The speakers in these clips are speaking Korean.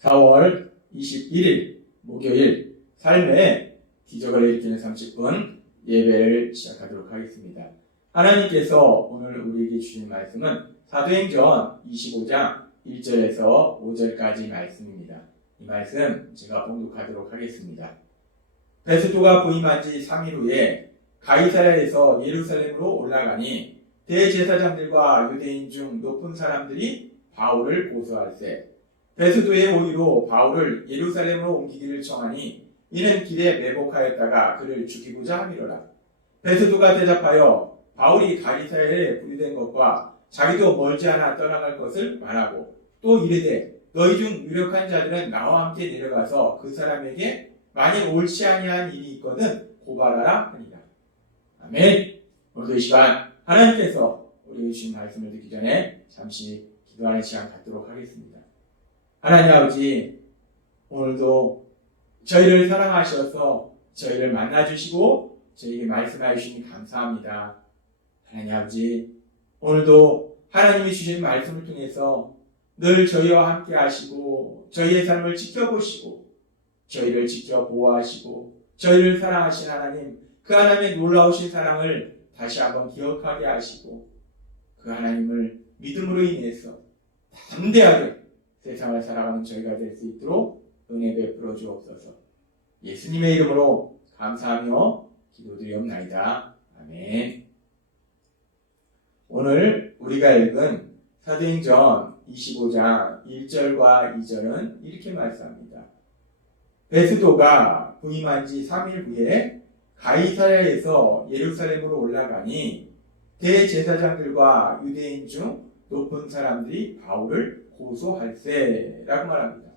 4월 21일 목요일 삶의 기적을 일으키는 30분 예배를 시작하도록 하겠습니다. 하나님께서 오늘 우리에게 주신 말씀은 사도행전 25장 1절에서 5절까지 말씀입니다. 이 말씀 제가 봉독하도록 하겠습니다. 베스도가 부임한 지 3일 후에 가이사랴에서 예루살렘으로 올라가니 대제사장들과 유대인 중 높은 사람들이 바울을 고소할세 베스도의 호의로 바울을 예루살렘으로 옮기기를 청하니 이는 길에 매복하였다가 그를 죽이고자 함이로라. 베스도가 대답하여 바울이 가이사랴에 부유된 것과 자기도 멀지 않아 떠나갈 것을 말하고 또 이르되 너희 중 유력한 자들은 나와 함께 내려가서 그 사람에게 만일 옳지 아니한 일이 있거든 고발하라 하니라. 아멘. 오늘도 이 시간 하나님께서 우리에게 주신 말씀을 듣기 전에 잠시 기도하는 시간 갖도록 하겠습니다. 하나님 아버지, 오늘도 저희를 사랑하셔서 저희를 만나주시고 저희에게 말씀해 주시니 감사합니다. 하나님 아버지, 오늘도 하나님이 주신 말씀을 통해서 늘 저희와 함께 하시고 저희의 삶을 지켜보시고 저희를 지켜 보호하시고 저희를 사랑하신 하나님, 그 하나님의 놀라우신 사랑을 다시 한번 기억하게 하시고 그 하나님을 믿음으로 인해서 담대하게 세상을 살아가는 저희가 될 수 있도록 은혜 베풀어 주옵소서. 예수님의 이름으로 감사하며 기도드리옵나이다. 아멘. 오늘 우리가 읽은 사도행전 25장 1절과 2절은 이렇게 말씀합니다. 베스도가 부임한 지 3일 후에 가이사랴에서 예루살렘으로 올라가니 대제사장들과 유대인 중 높은 사람들이 바울을 고소할세라고 말합니다.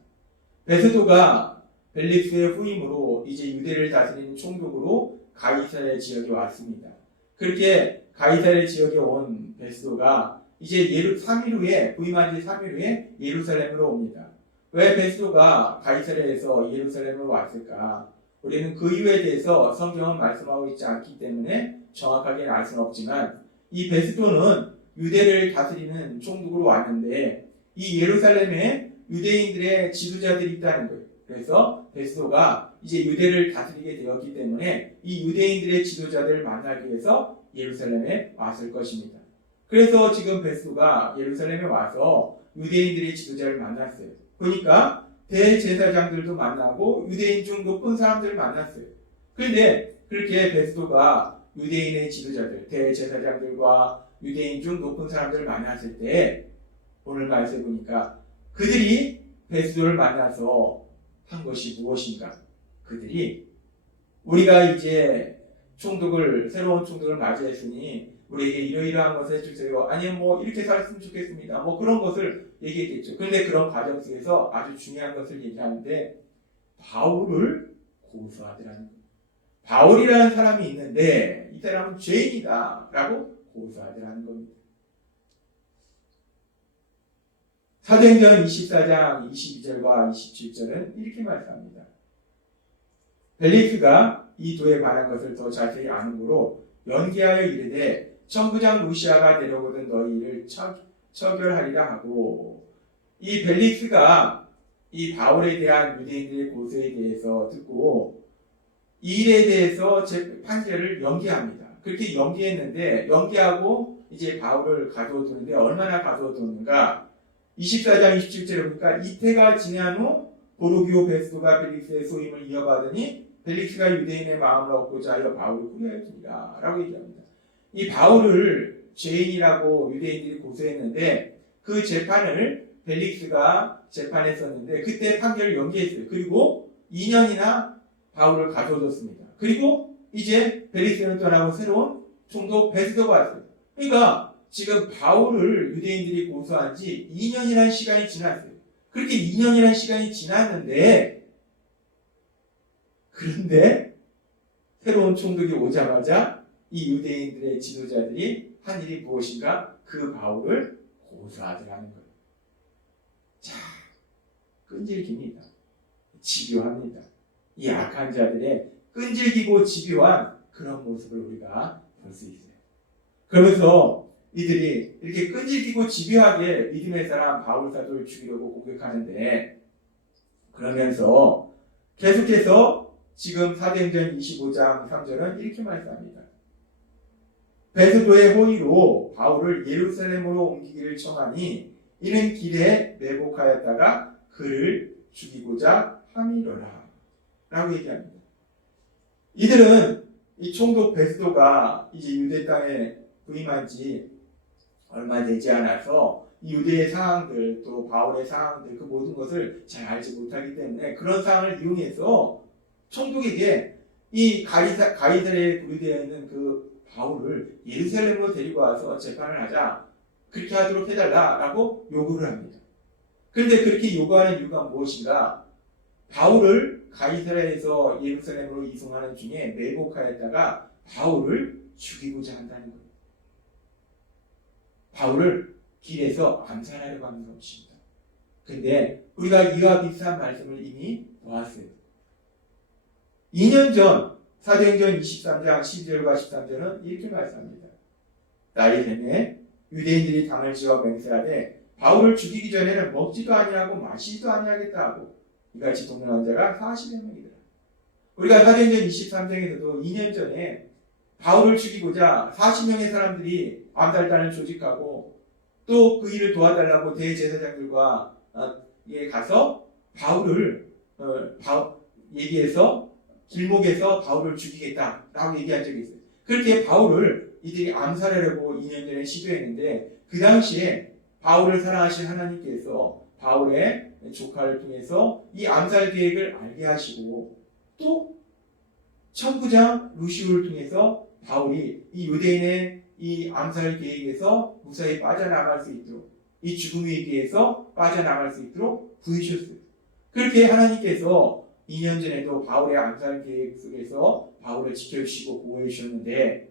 베스도가 벨릭스의 후임으로 이제 유대를 다스리는 총독으로 가이사랴 지역에 왔습니다. 그렇게 가이사랴 지역에 온 베스도가 이제 3일 후에 부임한 지 3일 후에 예루살렘으로 옵니다. 왜 베스도가 가이사랴에서 예루살렘으로 왔을까? 우리는 그 이유에 대해서 성경은 말씀하고 있지 않기 때문에 정확하게 알 수는 없지만 이 베스도는 유대를 다스리는 총독으로 왔는데 이 예루살렘에 유대인들의 지도자들이 있다는 거예요. 그래서 베스도가 이제 유대를 다스리게 되었기 때문에 이 유대인들의 지도자들을 만나기 위해서 예루살렘에 왔을 것입니다. 그래서 지금 베스도가 예루살렘에 와서 유대인들의 지도자를 만났어요. 그러니까 대제사장들도 만나고 유대인 중 높은 사람들을 만났어요. 그런데 그렇게 베스도가 유대인의 지도자들, 대제사장들과 유대인 중 높은 사람들을 만났을 때 오늘 말씀해 보니까 그들이 베스도를 만나서 한 것이 무엇인가? 그들이 우리가 이제 새로운 총독을 맞이했으니 우리에게 이러이러한 것을 해주세요. 아니면 뭐 이렇게 살았으면 좋겠습니다. 뭐 그런 것을 얘기했겠죠. 그런데 그런 과정 속에서 아주 중요한 것을 얘기하는데 바울을 고소하더라는 거예요. 바울이라는 사람이 있는데 이 사람은 죄인이다 라고 고소하더라는 겁니다. 사도행전 24장 22절과 27절은 이렇게 말씀합니다. 벨릭스가 이 도에 관한 것을 더 자세히 아는으로 연기하여 이르되 천부장 루시아가 내려오거든 너희를 처결하리라 하고 이 벨릭스가 이 바울에 대한 유대인들의 고소에 대해서 듣고 이 일에 대해서 판결을 연기합니다. 그렇게 연기했는데 연기하고 이제 바울을 가두어두는데 얼마나 가두어두는가 24장 27절에 보니까 이태가 지난 후 보르기오 베스도가 벨릭스의 소임을 이어받으니 벨릭스가 유대인의 마음을 얻고자 하여 바울을 꾸려주니라 라고 얘기합니다. 이 바울을 죄인이라고 유대인들이 고소했는데 그 재판을 벨릭스가 재판했었는데 그때 판결을 연기했어요. 그리고 2년이나 바울을 가둬뒀습니다. 그리고 이제 벨릭스는 떠나고 새로운 총독 베스도가 왔어요. 그러니까 지금 바울을 유대인들이 고소한 지 2년이라는 시간이 지났어요. 그렇게 2년이라는 시간이 지났는데 그런데 새로운 총독이 오자마자 이 유대인들의 지도자들이 한 일이 무엇인가? 그 바울을 고소하더라는 거예요. 자, 끈질깁니다. 집요합니다. 이 악한 자들의 끈질기고 집요한 그런 모습을 우리가 볼 수 있어요. 그러면서 이들이 이렇게 끈질기고 집요하게 믿음의 사람 바울 사도를 죽이려고 공격하는데 그러면서 계속해서 지금 사도행전 25장 3절은 이렇게 말씀합니다. 베드로의 호의로 바울을 예루살렘으로 옮기기를 청하니 이는 길에 매복하였다가 그를 죽이고자 함이로라 라고 얘기합니다. 이들은 이 총독 베드로가 이제 유대 땅에 부임한 지 얼마 되지 않아서 이 유대의 상황들 또 바울의 상황들 그 모든 것을 잘 알지 못하기 때문에 그런 상황을 이용해서 총독에게 이 가이사랴에 구비되어 있는 그 바울을 예루살렘으로 데리고 와서 재판을 하자 그렇게 하도록 해달라라고 요구를 합니다. 그런데 그렇게 요구하는 이유가 무엇인가? 바울을 가이사랴에서 예루살렘으로 이송하는 중에 매복하였다가 바울을 죽이고자 한다는 거예요. 바울을 길에서 암살하려고 하는 것입니다. 근데 우리가 이와 비슷한 말씀을 이미 보았어요. 2년 전 사도행전 23장 12절과 13절은 이렇게 말씀합니다. 날이 되매 유대인들이 당을 지어 맹세하되 바울을 죽이기 전에는 먹지도 아니하고 마시지도 아니하겠다 하고 이같이 동명한 자가 40여 명이더라. 우리가 사도행전 23장에서도 2년 전에 바울을 죽이고자 40명의 사람들이 암살단을 조직하고 또 그 일을 도와달라고 대제사장들과 가서 바울을 얘기해서 길목에서 바울을 죽이겠다라고 얘기한 적이 있어요. 그렇게 바울을 이들이 암살하려고 2년 전에 시도했는데 그 당시에 바울을 사랑하신 하나님께서 바울의 조카를 통해서 이 암살 계획을 알게 하시고 또 천부장 루시오를 통해서 바울이 이 유대인의 이 암살 계획에서 무사히 빠져나갈 수 있도록 이 죽음의 위기에서 빠져나갈 수 있도록 부으셨어요. 그렇게 하나님께서 2년 전에도 바울의 암살 계획 속에서 바울을 지켜주시고 보호해 주셨는데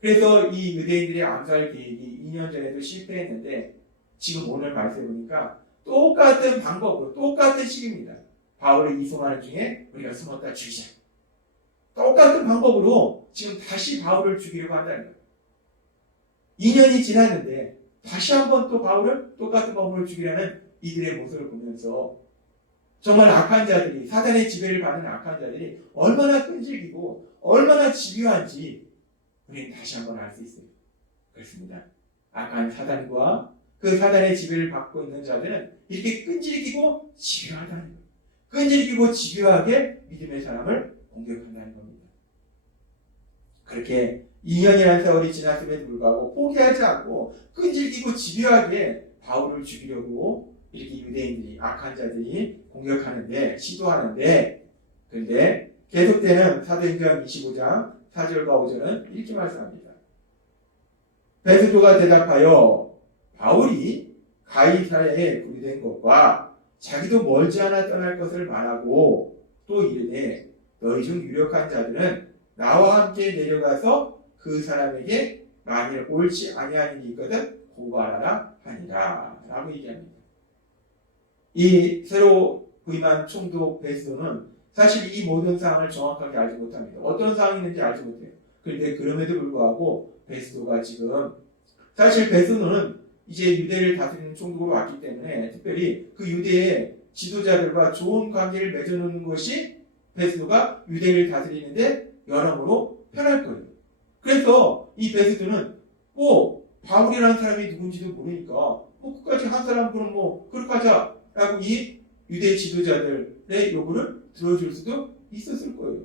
그래서 이 유대인들의 암살 계획이 2년 전에도 실패했는데 지금 오늘 말씀해 보니까 똑같은 방법으로 똑같은 시기입니다. 바울을 이송하는 중에 우리가 숨었다 죽이자. 똑같은 방법으로 지금 다시 바울을 죽이려고 한다는 거예요. 2년이 지났는데 다시 한번 또 바울을 똑같은 방법으로 죽이려는 이들의 모습을 보면서 정말 악한 자들이 사단의 지배를 받는 악한 자들이 얼마나 끈질기고 얼마나 집요한지 우리는 다시 한번 알 수 있어요. 그렇습니다. 악한 사단과 그 사단의 지배를 받고 있는 자들은 이렇게 끈질기고 집요하다는 거예요. 끈질기고 집요하게 믿음의 사람을 공격한다는 겁니다. 그렇게 2년이라는 세월이 지났음에도 불구하고 포기하지 않고 끈질기고 집요하게 바울을 죽이려고 이렇게 유대인들이 악한 자들이 공격하는데 시도하는데 그런데 계속되는 사도행전 25장 4절과 5절은 이렇게 말씀합니다. 베드로가 대답하여 바울이 가이사랴에 구비된 것과 자기도 멀지 않아 떠날 것을 말하고 또 이르되 너희 중 유력한 자들은 나와 함께 내려가서 그 사람에게 만일 옳지 아니한 일이 있거든 고발하라 하니라 라고 얘기합니다. 이 새로 부임한 총독 베드로는 사실 이 모든 상황을 정확하게 알지 못합니다. 어떤 상황이 있는지 알지 못해요. 그런데 그럼에도 불구하고 베드로가 지금 사실 베드로는 이제 유대를 다스리는 총독으로 왔기 때문에 특별히 그 유대의 지도자들과 좋은 관계를 맺어놓는 것이 베드로가 유대를 다스리는데 여러모로 편할 거예요. 그래서 이 베드로는 바울이라는 사람이 누군지도 모르니까 끝까지 한 사람 그럼 그렇게 하자라고 이 유대 지도자들의 요구를 들어줄 수도 있었을 거예요.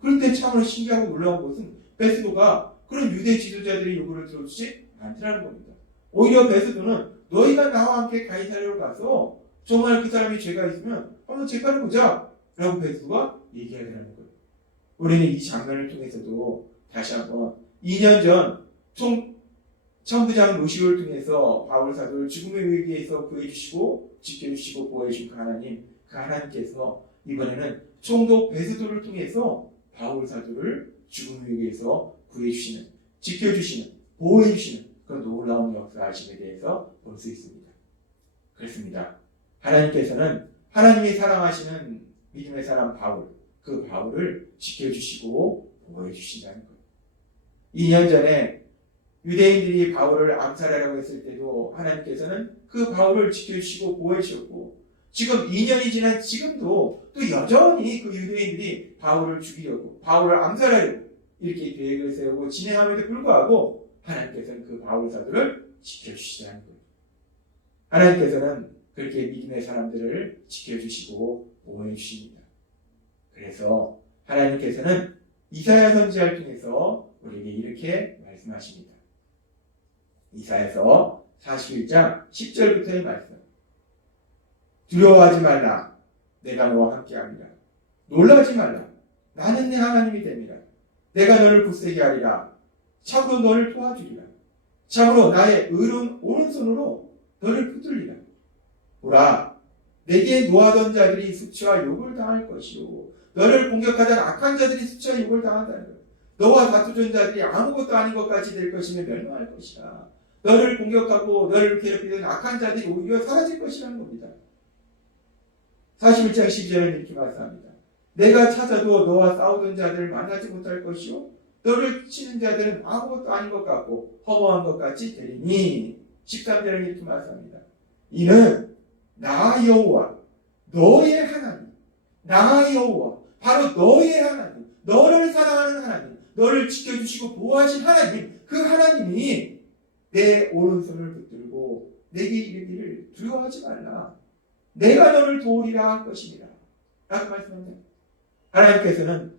그런데 참으로 신기하고 놀라운 것은 베드로가 그런 유대 지도자들의 요구를 들어주지 않더라는 겁니다. 오히려 베드로는 너희가 나와 함께 가이사랴로 가서 정말 그 사람이 죄가 있으면 한번 재판해 보자 라고 베드로가 얘기하더라는 거예요. 우리는 이 장면을 통해서도 다시 한번 2년 전 천부장 루시오를 통해서 바울 사도를 죽음의 위기에서 구해주시고 지켜주시고 보호해주신 그 하나님께서 이번에는 총독 베드로를 통해서 바울 사도를 죽음의 위기에서 구해주시는 지켜주시는 보호해주시는 그런 놀라운 역사하심에 대해서 볼 수 있습니다. 그렇습니다. 하나님께서는 하나님이 사랑하시는 믿음의 사람 바울 그 바울을 지켜주시고 보호해주신다는 거예요. 2년 전에 유대인들이 바울을 암살하려고 했을 때도 하나님께서는 그 바울을 지켜주시고 보호해주셨고 지금 2년이 지난 지금도 또 여전히 그 유대인들이 바울을 죽이려고, 바울을 암살하려고 이렇게 계획을 세우고 진행함에도 불구하고 하나님께서는 그 바울 사도를 지켜주시자는 거예요. 하나님께서는 그렇게 믿음의 사람들을 지켜주시고 보호해 주십니다. 그래서 하나님께서는 이사야 선지자를 통해서 우리에게 이렇게 말씀하십니다. 이사야서 41장 10절부터의 말씀. 두려워하지 말라. 내가 너와 함께하리라. 놀라지 말라. 나는 내 하나님이 됩니다. 내가 너를 굳세게 하리라. 참으로 너를 도와주리라. 참으로 나의 의로운 오른손으로 너를 붙들리라. 보라, 내게 노하던 자들이 수치와 욕을 당할 것이요, 너를 공격하던 악한 자들이 수치와 욕을 당한다는 것. 너와 다투던 자들이 아무것도 아닌 것까지 될 것이며 멸망할 것이라. 너를 공격하고 너를 괴롭히던 악한 자들이 오히려 사라질 것이라는 겁니다. 41장 12절은 이렇게 말씀합니다. 내가 찾아도 너와 싸우던 자들을 만나지 못할 것이요, 너를 치는 자들은 아무것도 아닌 것 같고 허무한 것 같이 되리니. 13절은 이렇게 말씀합니다. 이는 나 여호와 너의 하나님, 나 여호와 바로 너의 하나님, 너를 사랑하는 하나님, 너를 지켜주시고 보호하신 하나님, 그 하나님이 내 오른손을 붙들고 내게 이르기를 두려워하지 말라. 내가 너를 도우리라 할 것입니다. 라고 말씀합니다. 하나님께서는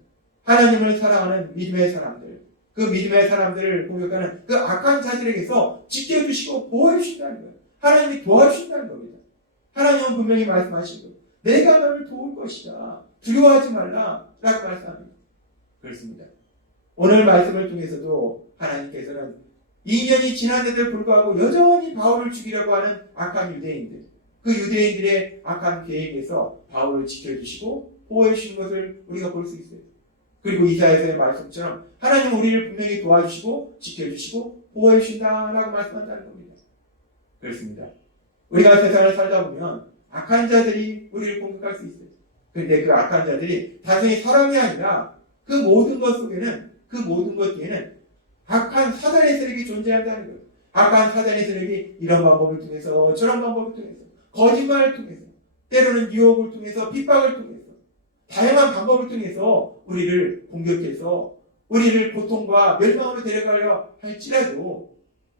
하나님을 사랑하는 믿음의 사람들, 그 믿음의 사람들을 공격하는 그 악한 자들에게서 지켜주시고 보호해주신다는 거예요. 하나님이 도와주신다는 겁니다. 하나님은 분명히 말씀하신 거예요. 내가 너를 도울 것이다. 두려워하지 말라. 라고 말씀합니다. 그렇습니다. 오늘 말씀을 통해서도 하나님께서는 2년이 지난데도 불구하고 여전히 바울을 죽이려고 하는 악한 유대인들, 그 유대인들의 악한 계획에서 바울을 지켜주시고 보호해 주시는 것을 우리가 볼 수 있어요. 그리고 이사야서의 말씀처럼 하나님은 우리를 분명히 도와주시고 지켜주시고 보호해 주신다라고 말씀한다는 겁니다. 그렇습니다. 우리가 세상을 살다 보면 악한 자들이 우리를 공격할 수 있어요. 그런데 그 악한 자들이 단순히 사람이 아니라 그 모든 것 속에는, 그 모든 것 뒤에는 악한 사단의 세력이 존재한다는 거예요. 악한 사단의 세력이 이런 방법을 통해서 저런 방법을 통해서 거짓말을 통해서 때로는 유혹을 통해서 핍박을 통해서 다양한 방법을 통해서 우리를 공격해서 우리를 고통과 멸망으로 데려가려 할지라도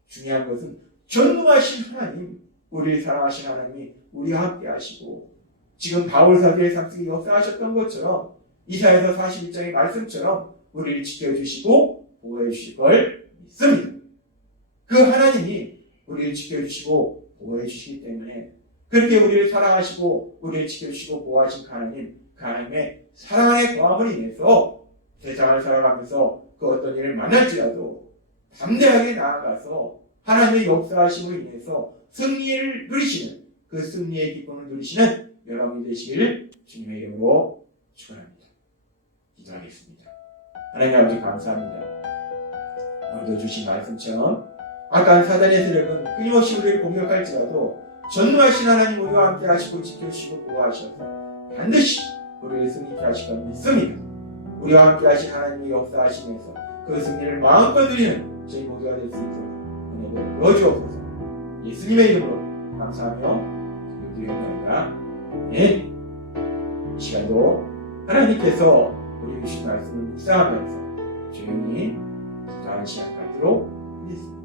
중요한 것은 전능하신 하나님, 우리를 사랑하신 하나님이 우리와 함께 하시고 지금 바울 사도의 상승이 역사하셨던 것처럼 이사야서 41장의 말씀처럼 우리를 지켜주시고 보호해 주실 걸 믿습니다. 그 하나님이 우리를 지켜주시고 보호해 주시기 때문에 그렇게 우리를 사랑하시고 우리를 지켜주시고 보호하신 하나님, 그 하나님의 사랑 안에 거함을 인해서 세상을 살아가면서 그 어떤 일을 만날지라도 담대하게 나아가서 하나님의 역사하심으로 인해서 승리를 누리시는, 그 승리의 기쁨을 누리시는 여러분이 되시기를 주님의 이름으로 축원합니다. 기도하겠습니다. 하나님 아버지 감사합니다. 오늘도 주신 말씀처럼 악한 사단의 세력은 끊임없이 우리를 공격할지라도 전능하신 하나님 우리와 함께 하시고 지켜주시고 보호하셔서 반드시 우리를 승리케 하실 것 믿습니다. 우리와 함께 하신 하나님이 역사하시면서 그 승리를 마음껏 누리는 저희 모두가 될 수 있도록 은혜를 부어주옵소서. 예수님의 이름으로 감사하며 기도드립니다. 네. 이 시간도 하나님께서 우리 주신 말씀을 묵상하면서 조용히 기도하는 시간 갖도록 하겠습니다.